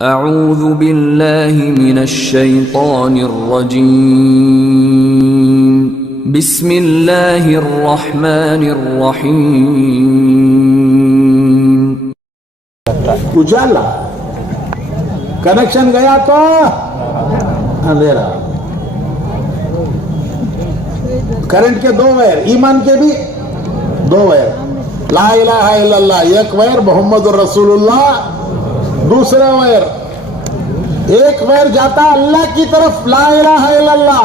اعوذ باللہ من الشیطان الرجیم بسم اللہ الرحمن الرحیم. اجالا کنیکشن گیا تو اندھیرا. کرنٹ کے دو وائر، ایمان کے بھی دو وائر. لا الہ الا اللہ ایک وائر، محمد رسول اللہ دوسرا وائر. ایک وائر جاتا ہے اللہ کی طرف لا الہ الا اللہ،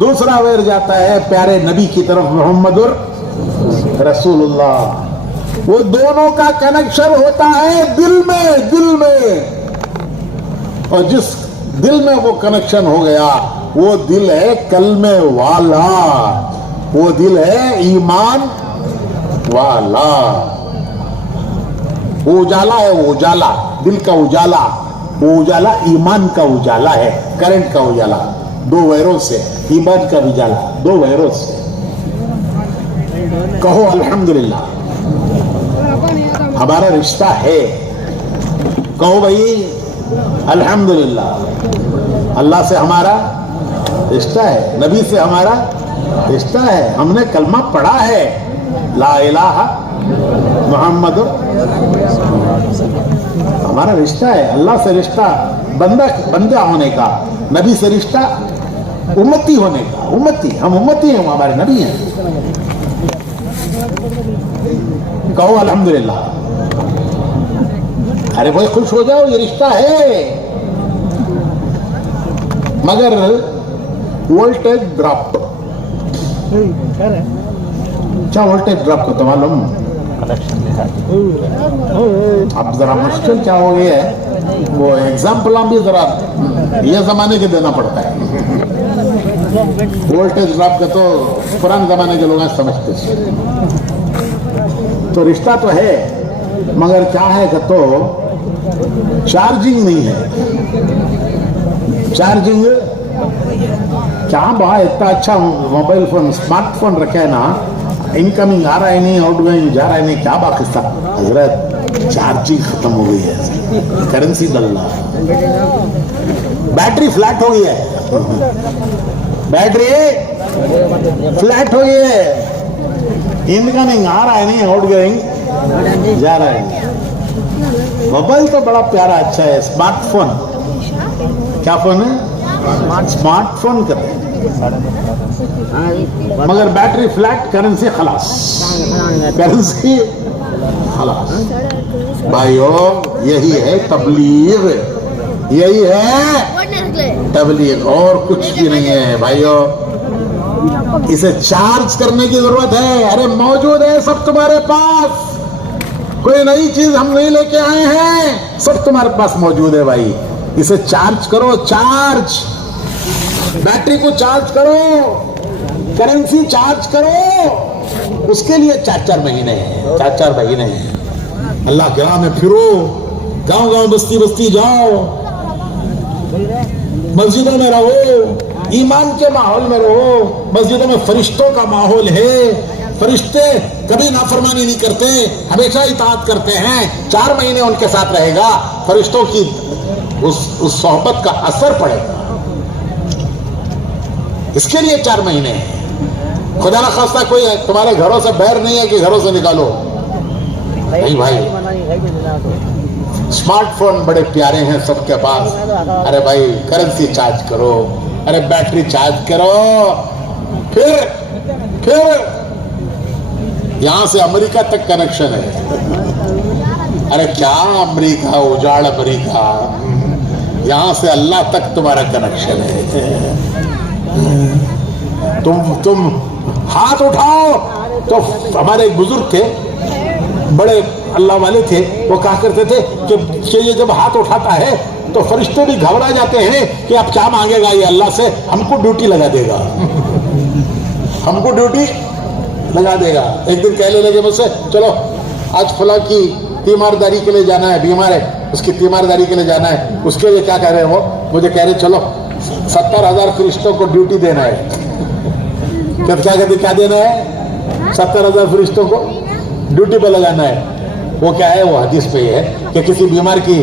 دوسرا وائر جاتا ہے پیارے نبی کی طرف محمد رسول اللہ. وہ دونوں کا کنیکشن ہوتا ہے دل میں اور جس دل میں وہ کنیکشن ہو گیا وہ دل ہے کلمے والا، وہ دل ہے ایمان والا. وہ اجالا ہے، وہ اجالا دل کا اجالا، وہ اجالا ایمان کا اجالا ہے. کرنٹ کا اجالا دو وائروں سے، ایمان کا اجالا دو وائروں سے. کہو الحمدللہ ہمارا رشتہ ہے. کہو بھائی الحمدللہ اللہ سے ہمارا رشتہ ہے، نبی سے ہمارا رشتہ ہے. ہم نے کلمہ پڑھا ہے لا الہ محمد، ہمارا رشتہ ہے. اللہ سے رشتہ بندہ ہونے کا، نبی سے رشتہ امتی ہونے کا. امتی ہم امتی ہیں، وہ ہمارے نبی ہیں. کہو الحمدللہ. ارے بھائی خوش ہو جاؤ، یہ رشتہ ہے. مگر وولٹیج ڈراپ، کیا وولٹیج ڈراپ کو تو معلوم؟ اب ذرا مشکل کیا ہو گیا ہے، وہ ایگزامپل بھی ذرا یہ زمانے کے دینا پڑتا ہے. وولٹیج ڈراپ کا تو پرانے زمانے کے لوگ سمجھتے ہیں. تو رشتہ تو ہے مگر کیا ہے کہ تو چارجنگ نہیں ہے. چارجنگ کیا بہت اتنا اچھا موبائل فون اسمارٹ فون رکھا ہے نا، انکمنگ آ رہا ہے نہیں، آؤٹ گوئنگ جا رہا ہے نہیں. کیا باقی تھا حضرت؟ چارجنگ ختم ہو گئی ہے، کرنسی ڈل رہا، بیٹری فلیٹ ہو گئی ہے، بیٹری فلیٹ ہو گئی ہے. انکمنگ آ رہا ہے نہیں، آؤٹ گوئنگ جا رہا ہے. موبائل تو بڑا پیارا اچھا ہے، اسمارٹ فون. کیا فون ہے؟ اسمارٹ فون کرتے ہیں مگر بیٹری فلیٹ، کرنسی خلاص، کرنسی خلاص. بھائیو یہی ہے تبلیغ، یہی ہے تبلیغ، اور کچھ بھی نہیں ہے بھائیو. اسے چارج کرنے کی ضرورت ہے. ارے موجود ہے سب تمہارے پاس، کوئی نئی چیز ہم نہیں لے کے آئے ہیں، سب تمہارے پاس موجود ہے بھائی. اسے چارج کرو، چارج بیٹری کو چارج کرو، کرنسی چارج کرو. اس کے لیے 4 مہینے ہیں، 4 مہینے ہیں. اللہ کے راہ میں پھرو، گاؤں بستی بستی جاؤ، مسجدوں میں رہو، ایمان کے ماحول میں رہو. مسجدوں میں فرشتوں کا ماحول ہے، فرشتے کبھی نافرمانی نہیں کرتے، ہمیشہ اطاعت کرتے ہیں. 4 مہینے ان کے ساتھ رہے گا، فرشتوں کی اس صحبت کا اثر پڑے گا. اس کے لیے 4 مہینے. خدا نہ خواستہ کوئی تمہارے گھروں سے باہر نہیں ہے کہ گھروں سے نکالو نہیں بھائی. اسمارٹ فون بڑے پیارے ہیں سب کے پاس. ارے بھائی کرنسی چارج کرو، ارے بیٹری چارج کرو. پھر یہاں سے امریکہ تک کنیکشن ہے. ارے کیا امریکہ، اجاڑ امریکہ، یہاں سے اللہ تک تمہارا کنیکشن ہے. تم ہاتھ اٹھاؤ. تو ہمارے ایک بزرگ تھے، بڑے اللہ والے تھے، وہ کہا کرتے تھے کہ یہ جب ہاتھ اٹھاتا ہے تو فرشتے بھی گھبرا جاتے ہیں کہ اب کیا مانگے گا یہ اللہ سے، ہم کو ڈیوٹی لگا دے گا، ہم کو ڈیوٹی لگا دے گا. ایک دن کہنے لگے مجھ سے، چلو آج فلاں کی تیمارداری کے لیے جانا ہے، بیمار ہے، اس کی تیمارداری کے لیے جانا ہے. اس کے لیے کیا کہہ رہے ہیں وہ؟ مجھے کہہ رہے چلو 70,000 فرشتوں کو ڈیوٹی دینا ہے. کیا کہتے کیا دینا ہے؟ 70,000 فرشتوں کو ڈیوٹی پہ لگانا ہے. وہ کیا ہے؟ وہ حدیث پہ یہ ہے کہ کسی بیمار کی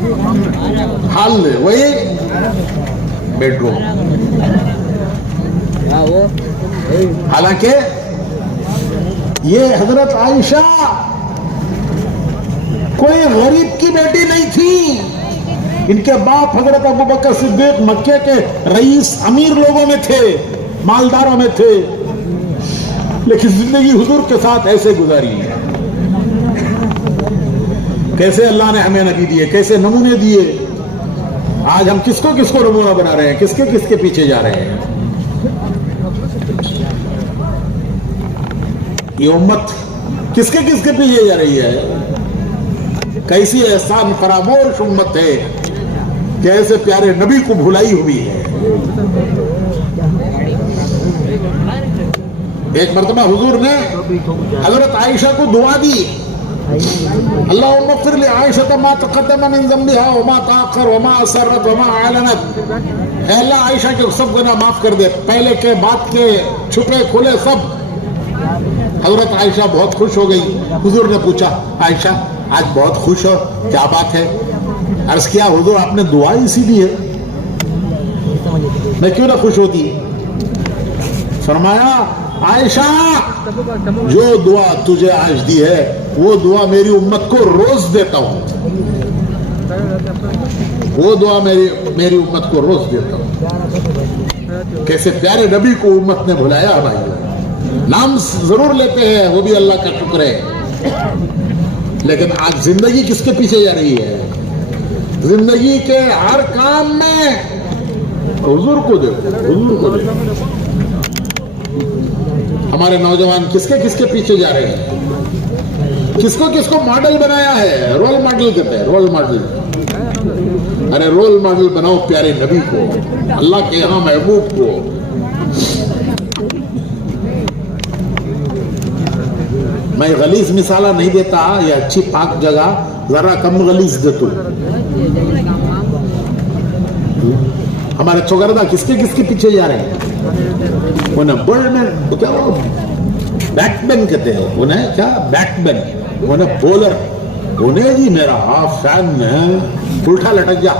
ہال میں وہی بیڈ روم. حالانکہ یہ حضرت عائشہ کوئی غریب کی بیٹی نہیں تھی. ان کے باپ حضرت ابوبکر صدیق مکے کے رئیس امیر لوگوں میں تھے, مالداروں میں تھے, لیکن زندگی حضور کے ساتھ ایسے گزاری ہے. کیسے اللہ نے ہمیں نبی دیے, کیسے نمونے دیے. آج ہم کس کو نمونہ بنا رہے ہیں, کس کے پیچھے جا رہے ہیں. یہ امت کس کے پیچھے جا رہی ہے. کیسی احسان فراموش امت ہے کہ ایسے پیارے نبی کو بھلائی ہوئی ہے. ایک مرتبہ حضور نے حضرت عائشہ کو دعا دی, اللہم اغفر لعائشہ ما تقدم من ذنبها وما تاخر وما اسرت وما اعلنت. اے اللہ عائشہ کے سب گناہ معاف کر دے, پہلے کے بعد کے چھپے کھلے سب. حضرت عائشہ بہت خوش ہو گئی. حضور نے پوچھا, عائشہ آج بہت خوش ہو, کیا بات ہے؟ عرض کیا حضور آپ نے دعا اسی دی ہے, میں کیوں نہ خوش ہوتی. فرمایا عائشہ جو دعا تجھے آج دی ہے وہ دعا میری امت کو روز دیتا ہوں, وہ دعا میری امت کو روز دیتا ہوں. کیسے پیارے نبی کو امت نے بھلایا بھائی. نام ضرور لیتے ہیں, وہ بھی اللہ کا شکر ہے, لیکن آج زندگی کس کے پیچھے جا رہی ہے. زندگی کے ہر کام میں حضور کو دیکھو, حضور کو دیکھو. ہمارے نوجوان کس کے پیچھے جا رہے ہیں, کس کو ماڈل بنایا ہے. رول ماڈل کہتے ہیں, رول ماڈل. ارے رول ماڈل بناؤ پیارے نبی کو, اللہ کے یہاں محبوب کو. میں غلیظ مثالہ نہیں دیتا, یہ اچھی پاک جگہ ذرا کم غلیظ دیتا. ہمارے چوگردہ کس کے پیچھے جا رہے ہیں. انہیں بیٹ مین کہتے ہیں, انہیں کیا بیٹ مین, انہیں بولر, انہیں جی میرا ہاف فین میں الٹا لٹک جا.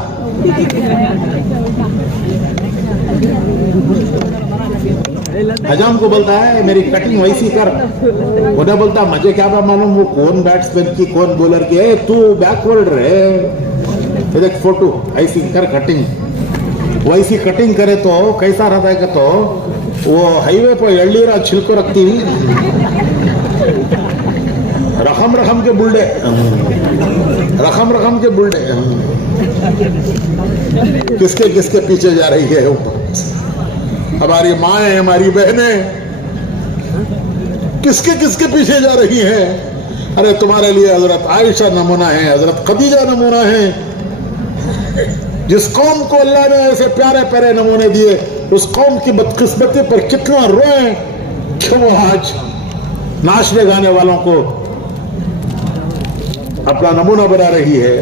حجام کو بولتا ہے میری کٹنگ ویسی کر, انہیں بولتا مجھے کیا معلوم وہ کون بیٹس مین کی کون بولر کی ہے, تو بیکورڈ رہے. ایک فوٹو ایسی کر کٹنگ, ویسی کٹنگ کرے تو کیسا رہتا ہے کہ تو وہ ہائی وے پر ಎಳ್ನೀರ چھلکو رکھتی ہوئی رقم کے بلڈے, رقم کے بلڈے. کس کے پیچھے جا رہی ہے. ہماری مائیں, ہماری بہنیں کس کے پیچھے جا رہی ہیں. ارے تمہارے لیے حضرت عائشہ نمونہ ہے, حضرت خدیجہ نمونہ ہے. جس قوم کو اللہ نے ایسے پیارے نمونے دیے, اس قوم کی بدقسمتی پر کتنا روئیں کہ وہ آج ناچنے گانے والوں کو اپنا نمونہ بنا رہی ہے,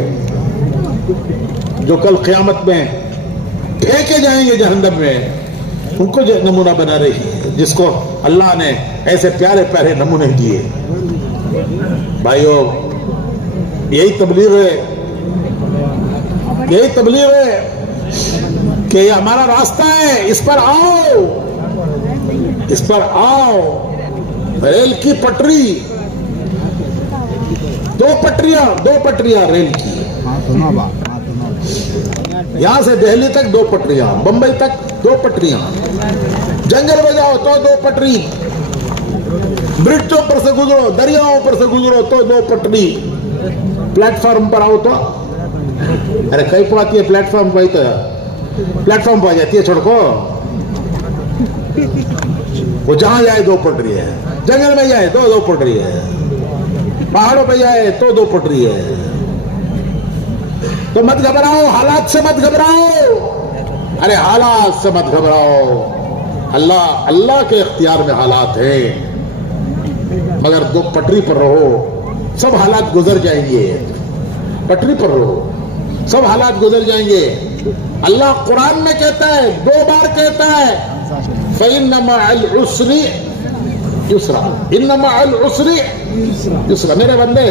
جو کل قیامت میں پھینکے جائیں گے جہنم میں, ان کو جو نمونہ بنا رہی ہے, جس کو اللہ نے ایسے پیارے نمونے دیے. بھائیو یہی تبلیغ ہے کہ یہ ہمارا راستہ ہے, اس پر آؤ. ریل کی پٹری, دو پٹریاں ریل کی. یہاں سے دہلی تک 2 پٹریاں, بمبئی تک 2 پٹریاں, جنگل میں جاؤ تو 2 پٹری, برجوں پر سے گزرو, دریاؤں پر سے گزرو تو 2 پٹری. پلیٹ فارم پر آؤ تو ارے کہیں پہنچتی ہے پلیٹ فارم پہ, تو پلیٹ فارم پہ آ جاتی ہے. چھوڑ کو وہ جہاں جائے 2 پٹری ہے, جنگل میں جائے تو 2 پٹری ہے, پہاڑوں پہ جائے تو 2 پٹری ہے. تو مت گھبراؤ, حالات سے مت گھبراؤ. ارے حالات سے مت گھبراؤ, اللہ کے اختیار میں حالات ہیں, مگر 2 پٹری پر رہو, سب حالات گزر جائیں گے. پٹری پر رہو, سب حالات گزر جائیں گے. اللہ قرآن میں کہتا ہے, 2 بار کہتا ہے, فَإِنَّ مَعَ الْعُسْرِ يُسْرًا, إِنَّ مَعَ الْعُسْرِ يُسْرًا. میرے بندے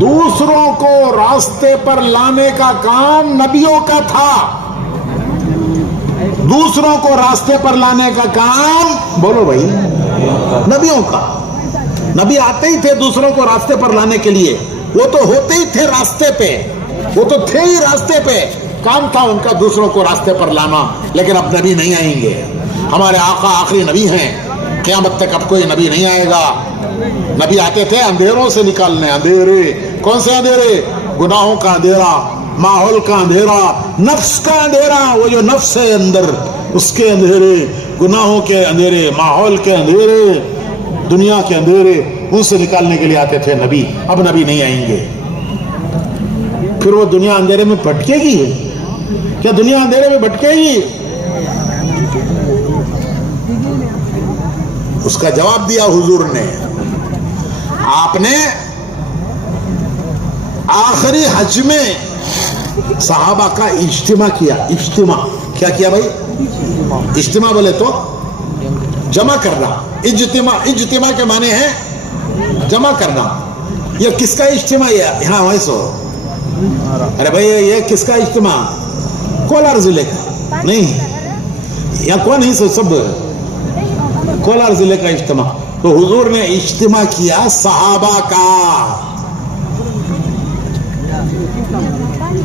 دوسروں کو راستے پر لانے کا کام نبیوں کا تھا. دوسروں کو راستے پر لانے کا کام بولو بھائی نبیوں کا. نبی آتے ہی تھے دوسروں کو راستے پر لانے کے لیے. وہ تو ہوتے ہی تھے راستے پہ, وہ تو تھے ہی راستے پہ. کام تھا ان کا دوسروں کو راستے پر لانا. لیکن اب نبی نہیں آئیں گے. ہمارے آقا آخری نبی ہیں. قیامت تک اب کوئی نبی نہیں آئے گا. نبی آتے تھے اندھیروں سے نکالنے. اندھیرے کون سے اندھیرے؟ گناہوں کا اندھیرا, ماحول کا اندھیرا, نفس کا اندھیرا. وہ جو نفس ہے اندر اس کے اندھیرے, گناہوں کے اندھیرے, ماحول کے اندھیرے, دنیا کے اندھیرے, ان سے نکالنے کے لیے آتے تھے نبی. اب نبی نہیں آئیں گے. پھر وہ دنیا اندھیرے میں بھٹکے گی؟ کیا دنیا اندھیرے میں بھٹکے گی؟ اس کا جواب دیا حضور نے. آپ نے آخری حج میں صحابہ کا اجتماع کیا. اجتماع کیا کیا بھائی؟ اجتماع بولے تو جمع کرنا. اجتماع کے معنی ہے جمع کرنا. یہ کس کا اجتماع ہے؟ یہاں ویسو ارے بھائی یہ کس کا اجتماع؟ کولار ضلع کا نہیں. یہاں کون ہی سب کولار ضلع کا اجتماع. تو حضور نے اجتماع کیا صحابہ کا.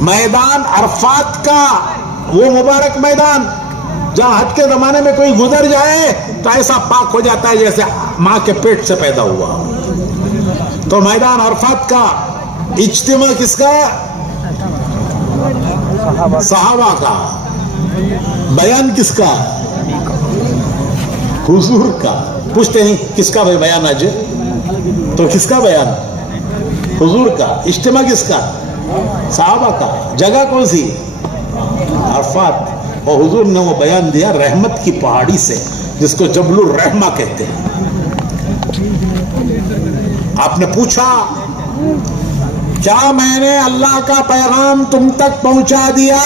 میدان عرفات کا, وہ مبارک میدان جہاں حج کے زمانے میں کوئی گزر جائے تو ایسا پاک ہو جاتا ہے جیسے ماں کے پیٹ سے پیدا ہوا. تو میدان عرفات کا اجتماع کس کا؟ صحابہ کا. بیان کس کا؟ حضور کا. پوچھتے ہیں کس کا بھائی بیان آج؟ تو کس کا بیان؟ حضور کا. اجتماع کس کا؟ صحابہ کا. جگہ کون سی؟ عرفات. اور حضور نے وہ بیان دیا رحمت کی پہاڑی سے, جس کو جبل الرحمہ کہتے ہیں. آپ نے پوچھا کیا میں نے اللہ کا پیغام تم تک پہنچا دیا؟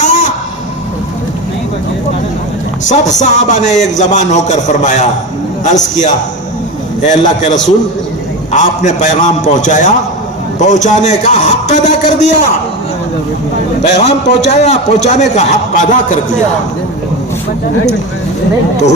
سب صحابہ نے ایک زبان ہو کر فرمایا, عرض کیا اے اللہ کے رسول آپ نے پیغام پہنچایا, پہنچانے کا حق ادا کر دیا. پیغام پہنچایا, پہنچانے کا حق ادا کر دیا. تو